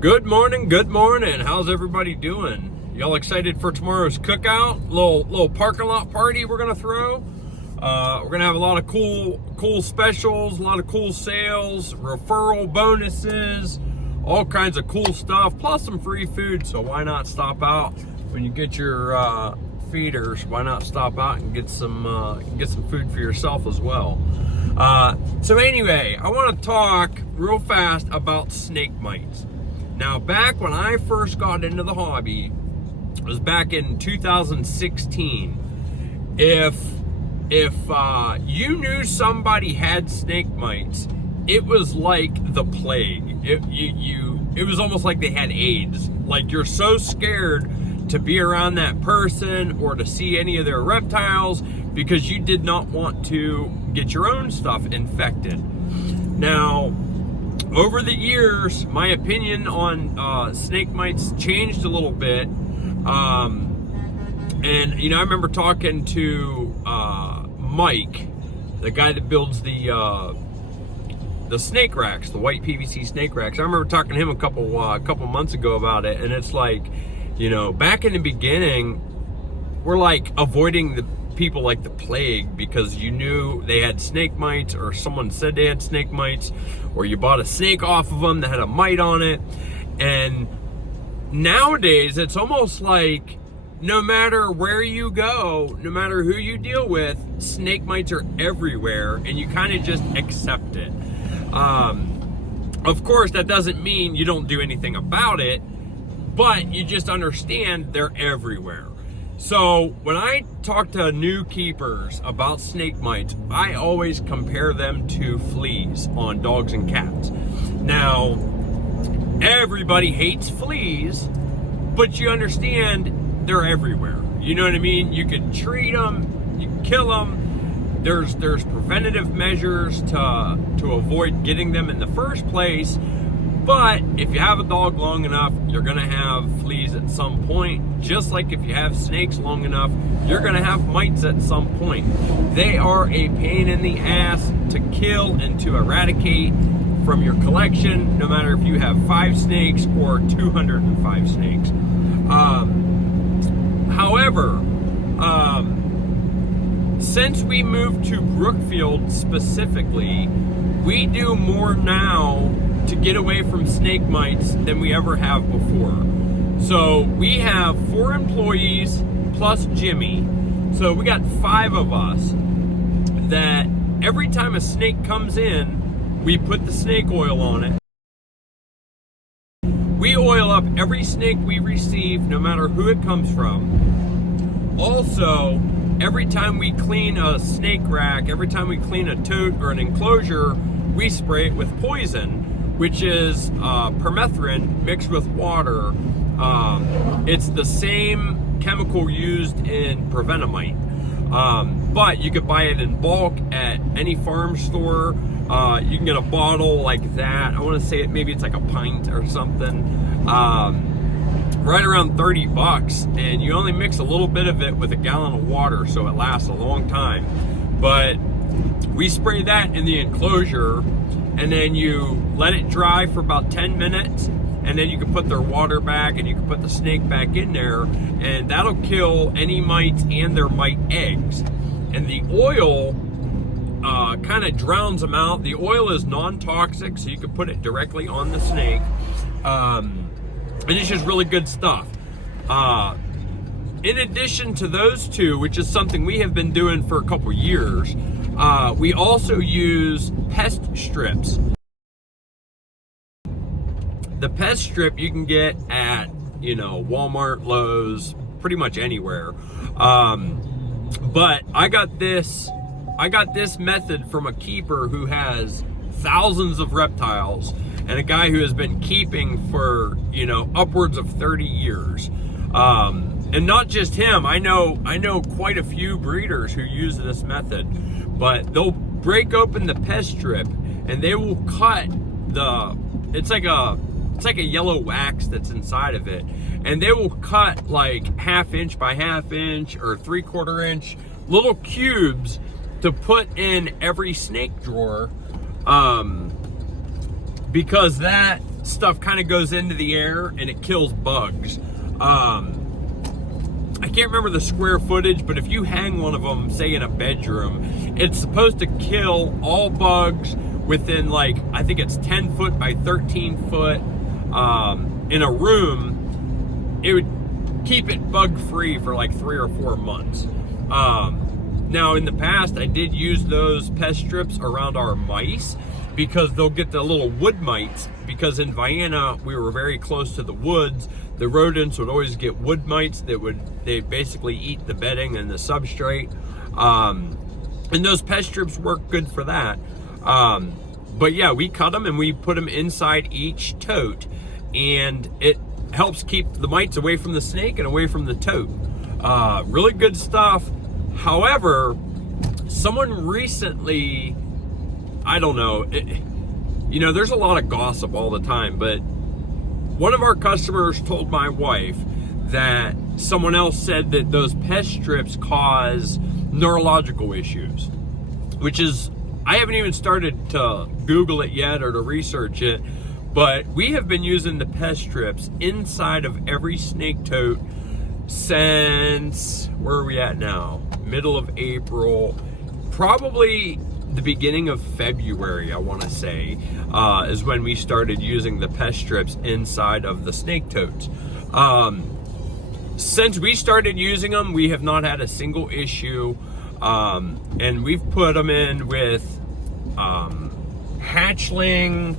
Good morning, good morning. How's everybody doing? Y'all excited for tomorrow's cookout? Little parking lot party we're gonna throw. We're gonna have a lot of cool specials, a lot of cool sales, referral bonuses, all kinds of cool stuff, plus some free food. So why not stop out when you get your feeders? Why not stop out and get some food for yourself as well? So anyway, I want to talk real fast about snake mites. Now, back when I first got into the hobby, it was back in 2016. If you knew somebody had snake mites, it was like the plague. It was almost like they had AIDS. Like, you're so scared to be around that person or to see any of their reptiles because you did not want to get your own stuff infected. Now, over the years, my opinion on snake mites changed a little bit. And, I remember talking to Mike, the guy that builds the snake racks, the white PVC snake racks. I remember talking to him a couple months ago about it. And it's like, back in the beginning, we're like avoiding the people like the plague because you knew they had snake mites, or someone said they had snake mites, or you bought a snake off of them that had a mite on it. And nowadays it's almost like no matter where you go, no matter who you deal with, snake mites are everywhere, and you kind of just accept it. Of course, that doesn't mean you don't do anything about it, but you just understand they're everywhere. So when I talk to new keepers about snake mites, I always compare them to fleas on dogs and cats. Now, everybody hates fleas, but you understand they're everywhere. You know what I mean? You can treat them, you can kill them. There's preventative measures to avoid getting them in the first place. But if you have a dog long enough, you're gonna have fleas at some point. Just like if you have snakes long enough, you're gonna have mites at some point. They are a pain in the ass to kill and to eradicate from your collection, no matter if you have 5 snakes or 205 snakes. However, since we moved to Brookfield specifically, we do more now to get away from snake mites than we ever have before. So we have 4 employees plus Jimmy. So we got 5 of us that every time a snake comes in, we put the snake oil on it. We oil up every snake we receive, no matter who it comes from. Also, every time we clean a snake rack, every time we clean a tote or an enclosure, we spray it with poison, which is permethrin mixed with water. It's the same chemical used in prevenamite, but you could buy it in bulk at any farm store. You can get a bottle like that. I want to say maybe it's like a pint or something, right around $30, and you only mix a little bit of it with a gallon of water, so it lasts a long time. But we spray that in the enclosure, and then you let it dry for about 10 minutes, and then you can put their water back and you can put the snake back in there, and that'll kill any mites and their mite eggs. And the oil kind of drowns them out. The oil is non-toxic, so you can put it directly on the snake. And it's just really good stuff. In addition to those 2, which is something we have been doing for a couple years, we also use pest strips. The pest strip you can get at, Walmart, Lowe's, pretty much anywhere. But I got this method from a keeper who has thousands of reptiles, and a guy who has been keeping for, upwards of 30 years. And not just him, I know quite a few breeders who use this method, but they'll break open the pest strip and they will cut it's like a yellow wax that's inside of it, and they will cut like 1/2 inch by 1/2 inch or 3/4 inch little cubes to put in every snake drawer, because that stuff kind of goes into the air and it kills bugs. I can't remember the square footage, but if you hang one of them, say in a bedroom, it's supposed to kill all bugs within, like, I think it's 10 foot by 13 foot in a room. It would keep it bug free for like 3 or 4 months. Now in the past, I did use those pest strips around our mice because they'll get the little wood mites, because in Vienna we were very close to the woods. The rodents would always get wood mites they basically eat the bedding and the substrate, and those pest strips work good for that. But yeah, we cut them and we put them inside each tote, and it helps keep the mites away from the snake and away from the tote. Really good stuff. However, someone recently, I don't know, there's a lot of gossip all the time, but one of our customers told my wife that someone else said that those pest strips cause neurological issues, which is, I haven't even started to Google it yet or to research it, but we have been using the pest strips inside of every snake tote since, where are we at now? Middle of April, probably the beginning of February, I want to say, is when we started using the pest strips inside of the snake totes. Since we started using them, we have not had a single issue, and we've put them in with hatchling.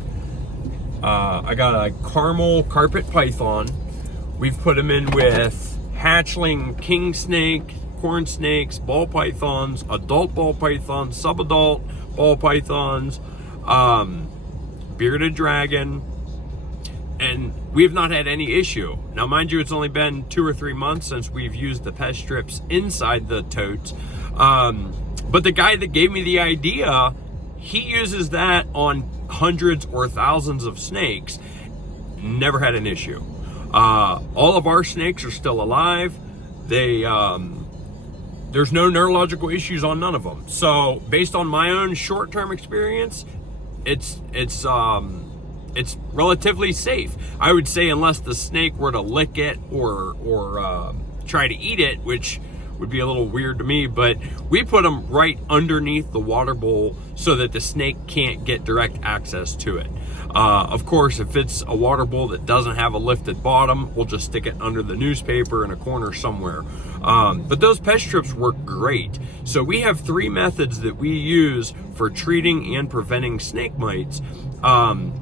I got a caramel carpet python. We've put them in with hatchling king snake, corn snakes, ball pythons, adult ball pythons, subadult ball pythons, bearded dragon, and we've not had any issue. Now, mind you, it's only been 2 or 3 months since we've used the pest strips inside the totes, but the guy that gave me the idea, he uses that on hundreds or thousands of snakes, never had an issue. All of our snakes are still alive. There's no neurological issues on none of them. So based on my own short-term experience, it's relatively safe. I would say, unless the snake were to lick it or try to eat it, which would be a little weird to me, but we put them right underneath the water bowl so that the snake can't get direct access to it. Of course, if it's a water bowl that doesn't have a lifted bottom, we'll just stick it under the newspaper in a corner somewhere. But those pest strips work great. So we have 3 methods that we use for treating and preventing snake mites,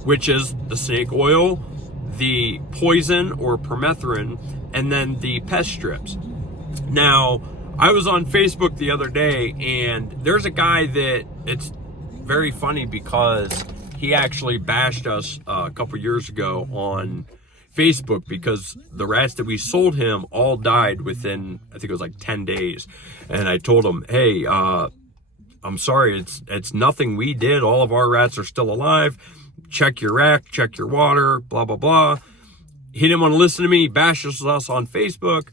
which is the snake oil, the poison or permethrin, and then the pest strips. Now, I was on Facebook the other day, and there's a guy that, it's very funny because he actually bashed us a couple years ago on Facebook because the rats that we sold him all died within, I think it was like 10 days. And I told him, hey, I'm sorry, it's nothing we did. All of our rats are still alive. Check your rack, check your water, blah, blah, blah. He didn't want to listen to me. He bashes us on Facebook.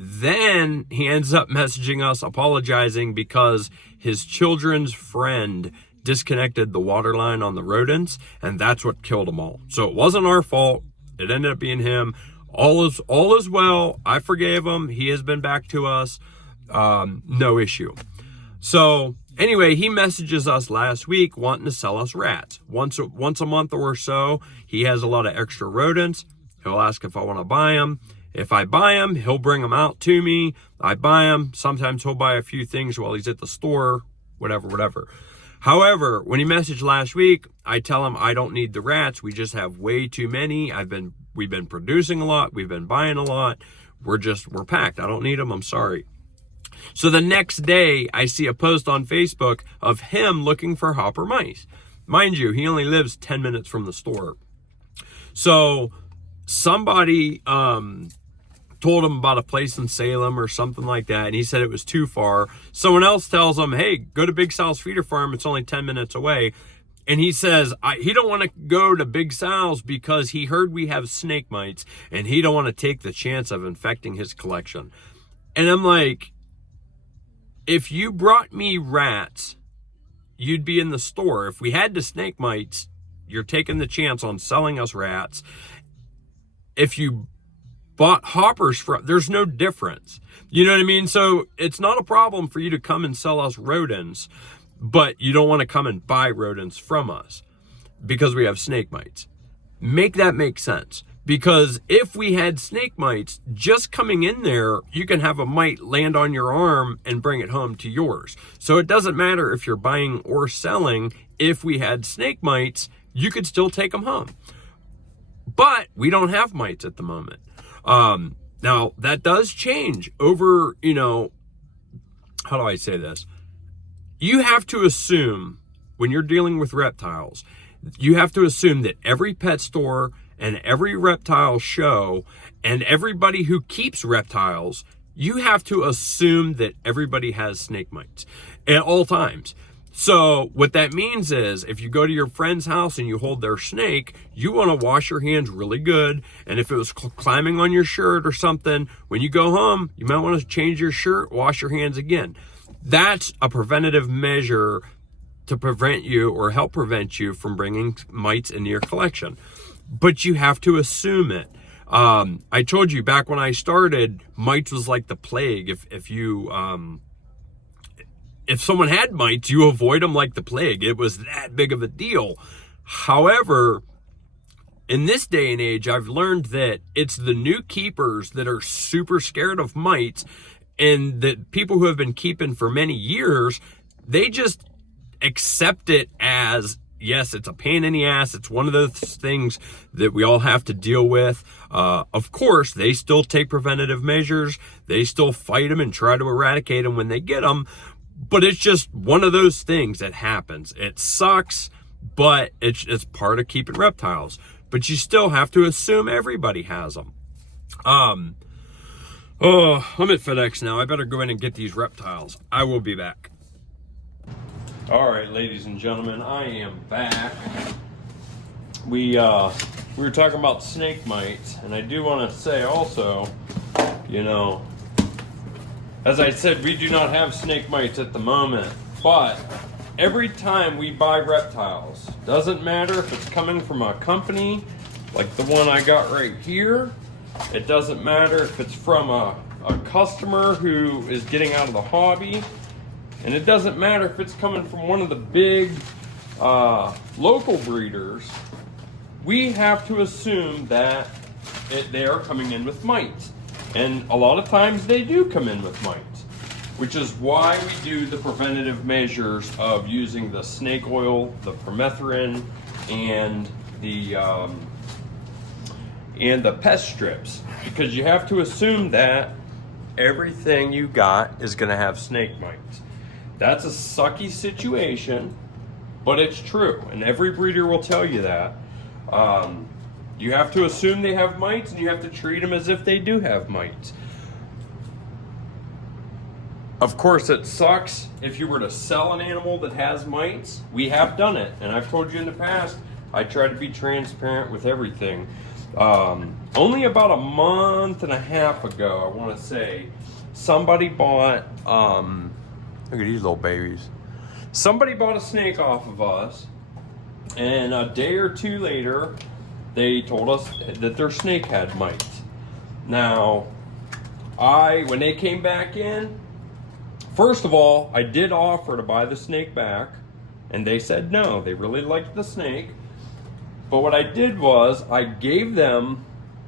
Then he ends up messaging us apologizing because his children's friend disconnected the water line on the rodents, and that's what killed them all. So it wasn't our fault. It ended up being him. All is well. I forgave him. He has been back to us. No issue. So anyway, he messages us last week wanting to sell us rats. Once a month or so, he has a lot of extra rodents. He'll ask if I want to buy them. If I buy them, he'll bring them out to me. I buy them. Sometimes he'll buy a few things while he's at the store, whatever. However, when he messaged last week, I tell him I don't need the rats. We just have way too many. We've been producing a lot. We've been buying a lot. We're packed. I don't need them. I'm sorry. So the next day, I see a post on Facebook of him looking for hopper mice. Mind you, he only lives 10 minutes from the store. So somebody told him about a place in Salem or something like that, and he said it was too far. Someone else tells him, hey, go to Big Sal's feeder farm. It's only 10 minutes away. And he says he don't want to go to Big Sal's because he heard we have snake mites, and he don't want to take the chance of infecting his collection. And I'm like, if you brought me rats, you'd be in the store. If we had the snake mites, you're taking the chance on selling us rats. If you bought hoppers from, there's no difference. You know what I mean? So it's not a problem for you to come and sell us rodents, but you don't want to come and buy rodents from us because we have snake mites. Make that make sense. Because if we had snake mites, just coming in there, you can have a mite land on your arm and bring it home to yours. So it doesn't matter if you're buying or selling. If we had snake mites, you could still take them home. But we don't have mites at the moment. Now, that does change over, you know, how do I say this? You have to assume, when you're dealing with reptiles, you have to assume that every pet store and every reptile show and everybody who keeps reptiles, you have to assume that everybody has snake mites at all times. So what that means is if you go to your friend's house and you hold their snake, you want to wash your hands really good. And if it was climbing on your shirt or something, when you go home, you might want to change your shirt, wash your hands again. That's a preventative measure to prevent you or help prevent you from bringing mites into your collection. But you have to assume it. I told you back when I started, mites was like the plague. If someone had mites, you avoid them like the plague. It was that big of a deal. However, in this day and age, I've learned that it's the new keepers that are super scared of mites, and that people who have been keeping for many years, they just accept it as, yes, it's a pain in the ass. It's one of those things that we all have to deal with. Of course, they still take preventative measures. They still fight them and try to eradicate them when they get them. But it's just one of those things that happens. It sucks, but it's part of keeping reptiles. But you still have to assume everybody has them. I'm at FedEx now. I better go in and get these reptiles. I will be back. All right, ladies and gentlemen, I am back. We were talking about snake mites, and I do want to say also, you know, as I said, we do not have snake mites at the moment, but every time we buy reptiles, doesn't matter if it's coming from a company like the one I got right here, it doesn't matter if it's from a customer who is getting out of the hobby, and it doesn't matter if it's coming from one of the big local breeders, we have to assume that they are coming in with mites. And a lot of times they do come in with mites, which is why we do the preventative measures of using the snake oil, the permethrin, and the pest strips, because you have to assume that everything you got is going to have snake mites. That's a sucky situation, but it's true, and every breeder will tell you that. You have to assume they have mites, and you have to treat them as if they do have mites. Of course, it sucks if you were to sell an animal that has mites. We have done it, and I've told you in the past, I try to be transparent with everything. Only about a month and a half ago, I want to say, somebody bought, look at these little babies. Somebody bought a snake off of us, and a day or two later, they told us that their snake had mites. Now, when they came back in, first of all, I did offer to buy the snake back, and they said no. They really liked the snake. But what I did was I gave them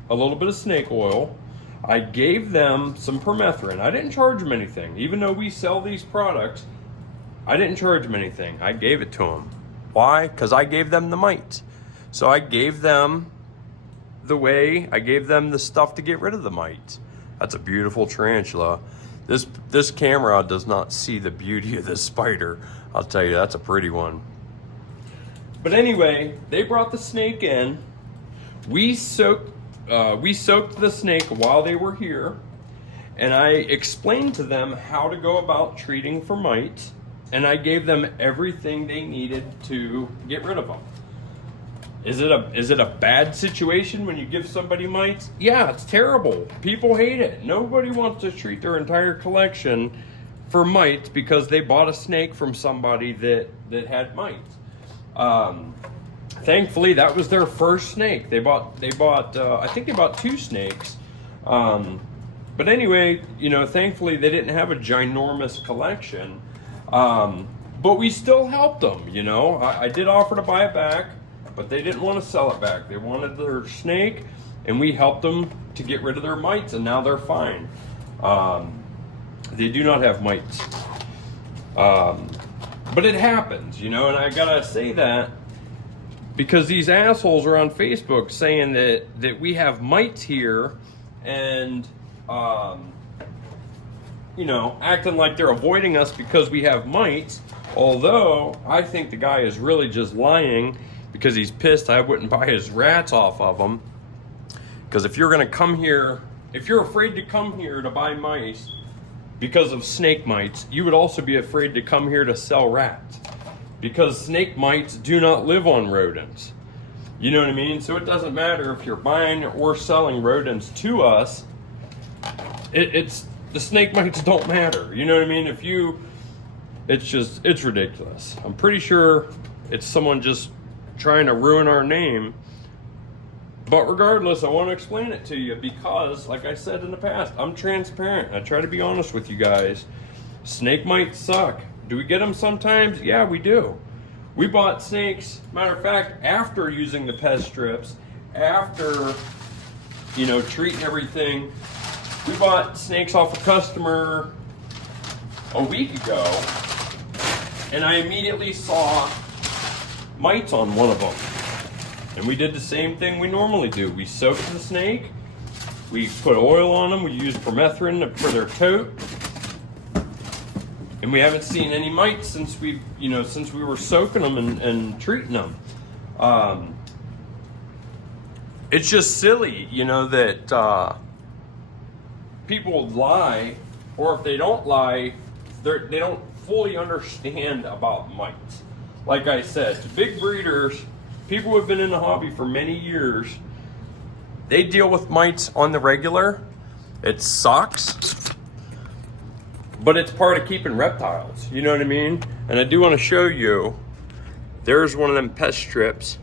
a little bit of snake oil. I gave them some permethrin. I didn't charge them anything. Even though we sell these products, I didn't charge them anything. I gave it to them. Why? Because I gave them the mites. So I gave them the stuff to get rid of the mites. That's a beautiful tarantula. This camera does not see the beauty of this spider. I'll tell you, that's a pretty one. But anyway, they brought the snake in. We soaked the snake while they were here, and I explained to them how to go about treating for mites, and I gave them everything they needed to get rid of them. Is it a bad situation when you give somebody mites? Yeah, it's terrible. People hate it. Nobody wants to treat their entire collection for mites because they bought a snake from somebody that had mites. thankfully that was their first snake. They bought I think they bought 2 snakes. But anyway, thankfully they didn't have a ginormous collection. But we still helped them, I did offer to buy it back, but they didn't want to sell it back. They wanted their snake, and we helped them to get rid of their mites, and now they're fine. They do not have mites. But it happens, and I gotta say that because these assholes are on Facebook saying that we have mites here and, acting like they're avoiding us because we have mites. Although, I think the guy is really just lying because he's pissed I wouldn't buy his rats off of him. Because if you're going to come here, if you're afraid to come here to buy mice because of snake mites, you would also be afraid to come here to sell rats. Because snake mites do not live on rodents. You know what I mean? So it doesn't matter if you're buying or selling rodents to us. It's the snake mites don't matter. You know what I mean? It's ridiculous. I'm pretty sure it's someone just trying to ruin our name. But regardless, I want to explain it to you because, like I said in the past, I'm transparent. I try to be honest with you guys. Snake mites suck. Do we get them sometimes? Yeah, we do. We bought snakes, matter of fact, after using the pest strips, after, treating everything. We bought snakes off a customer a week ago, and I immediately saw mites on one of them. And we did the same thing we normally do. We soaked the snake, we put oil on them, we used permethrin for their tote, and we haven't seen any mites since we were soaking them and treating them. It's just silly, that people lie, or if they don't lie, they don't fully understand about mites. Like I said, to big breeders, people who have been in the hobby for many years, they deal with mites on the regular. It sucks, but it's part of keeping reptiles. You know what I mean? And I do want to show you, there's one of them pest strips,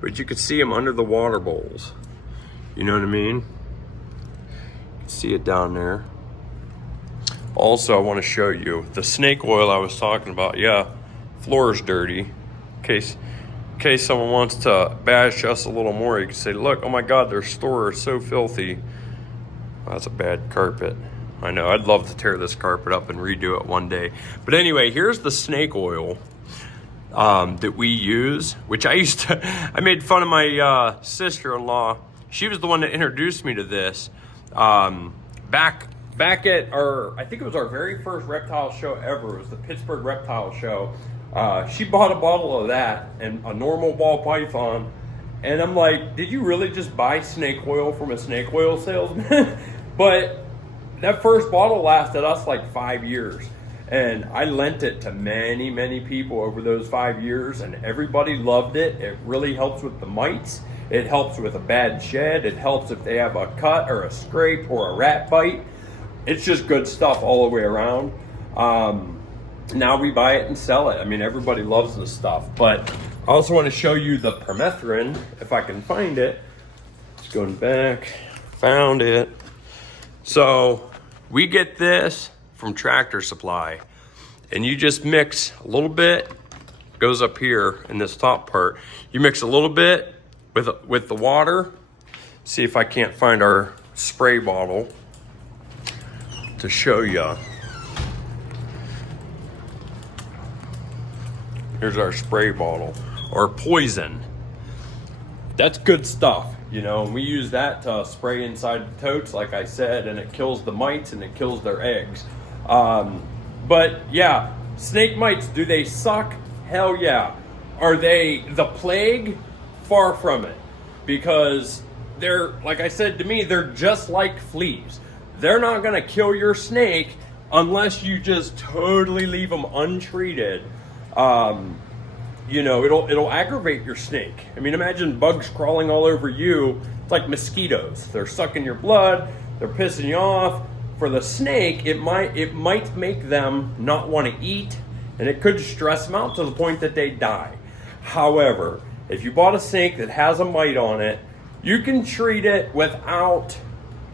but you can see them under the water bowls. You know what I mean? You can see it down there. Also, I want to show you the snake oil I was talking about. Yeah, floor is dirty. In case someone wants to bash us a little more, you can say, look, oh my God, their store is so filthy. Oh, that's a bad carpet. I know, I'd love to tear this carpet up and redo it one day. But anyway, here's the snake oil that we use, which I made fun of my sister-in-law. She was the one that introduced me to this. Back at I think it was our very first reptile show ever. It was the Pittsburgh Reptile Show. She bought a bottle of that and a normal ball python. And I'm like, did you really just buy snake oil from a snake oil salesman? But that first bottle lasted us like 5 years. And I lent it to many, many people over those 5 years, and everybody loved it. It really helps with the mites. It helps with a bad shed. It helps if they have a cut or a scrape or a rat bite. It's just good stuff all the way around. Now we buy it and sell it. I mean, everybody loves this stuff. But I also want to show you the permethrin, if I can find it. Just going back, found it. So we get this from Tractor Supply, and you just mix a little bit, goes up here in this top part. You mix a little bit with the water. See if I can't find our spray bottle to show you. Here's our spray bottle, or poison. That's good stuff, and we use that to spray inside the totes, like I said, and it kills the mites and it kills their eggs. But yeah, snake mites, do they suck? Hell yeah. Are they the plague? Far from it. Because they're, like I said, to me, they're just like fleas. They're not gonna kill your snake unless you just totally leave them untreated. It'll aggravate your snake. I mean, imagine bugs crawling all over you. It's like mosquitoes. They're sucking your blood, they're pissing you off. For the snake, it might make them not want to eat, and it could stress them out to the point that they die. However, if you bought a snake that has a mite on it, you can treat it without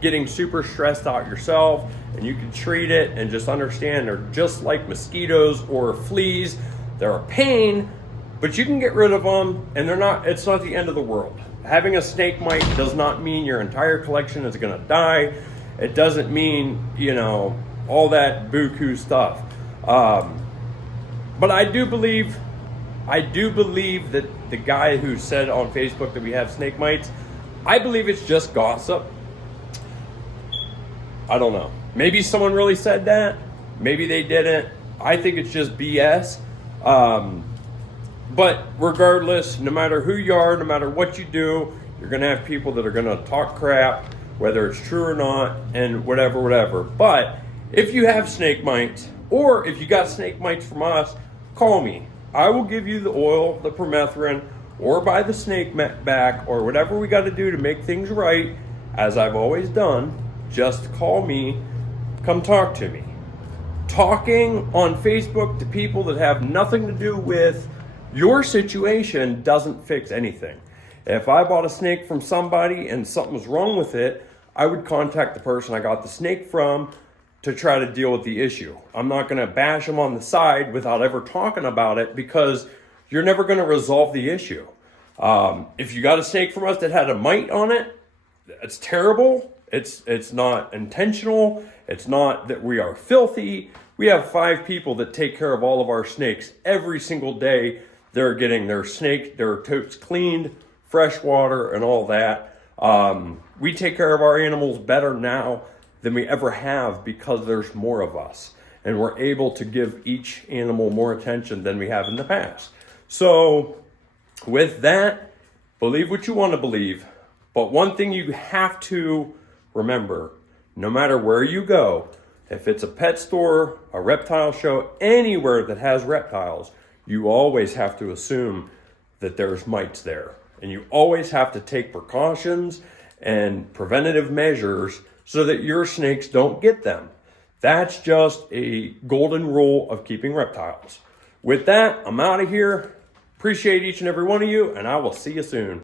getting super stressed out yourself, and you can treat it and just understand they're just like mosquitoes or fleas. They're a pain, but you can get rid of them, and it's not the end of the world. Having a snake mite does not mean your entire collection is going to die. It doesn't mean, all that buku stuff. But I do believe that the guy who said on Facebook that we have snake mites, I believe it's just gossip. I don't know. Maybe someone really said that. Maybe they didn't. I think it's just BS. But regardless, no matter who you are, no matter what you do, you're going to have people that are going to talk crap, whether it's true or not, and whatever. But if you have snake mites, or if you got snake mites from us, call me. I will give you the oil, the permethrin, or buy the snake back, or whatever we got to do to make things right, as I've always done. Just call me, come talk to me. Talking on Facebook to people that have nothing to do with your situation doesn't fix anything. If I bought a snake from somebody and something was wrong with it, I would contact the person I got the snake from to try to deal with the issue. I'm not going to bash them on the side without ever talking about it, because you're never going to resolve the issue. If you got a snake from us that had a mite on it, it's terrible. It's not intentional. It's not that we are filthy. We have 5 people that take care of all of our snakes every single day. They're getting their totes cleaned, fresh water, and all that. We take care of our animals better now than we ever have, because there's more of us, and we're able to give each animal more attention than we have in the past. So with that, believe what you want to believe. But one thing you have to remember, no matter where you go, if it's a pet store, a reptile show, anywhere that has reptiles, you always have to assume that there's mites there. And you always have to take precautions and preventative measures so that your snakes don't get them. That's just a golden rule of keeping reptiles. With that, I'm out of here. Appreciate each and every one of you, and I will see you soon.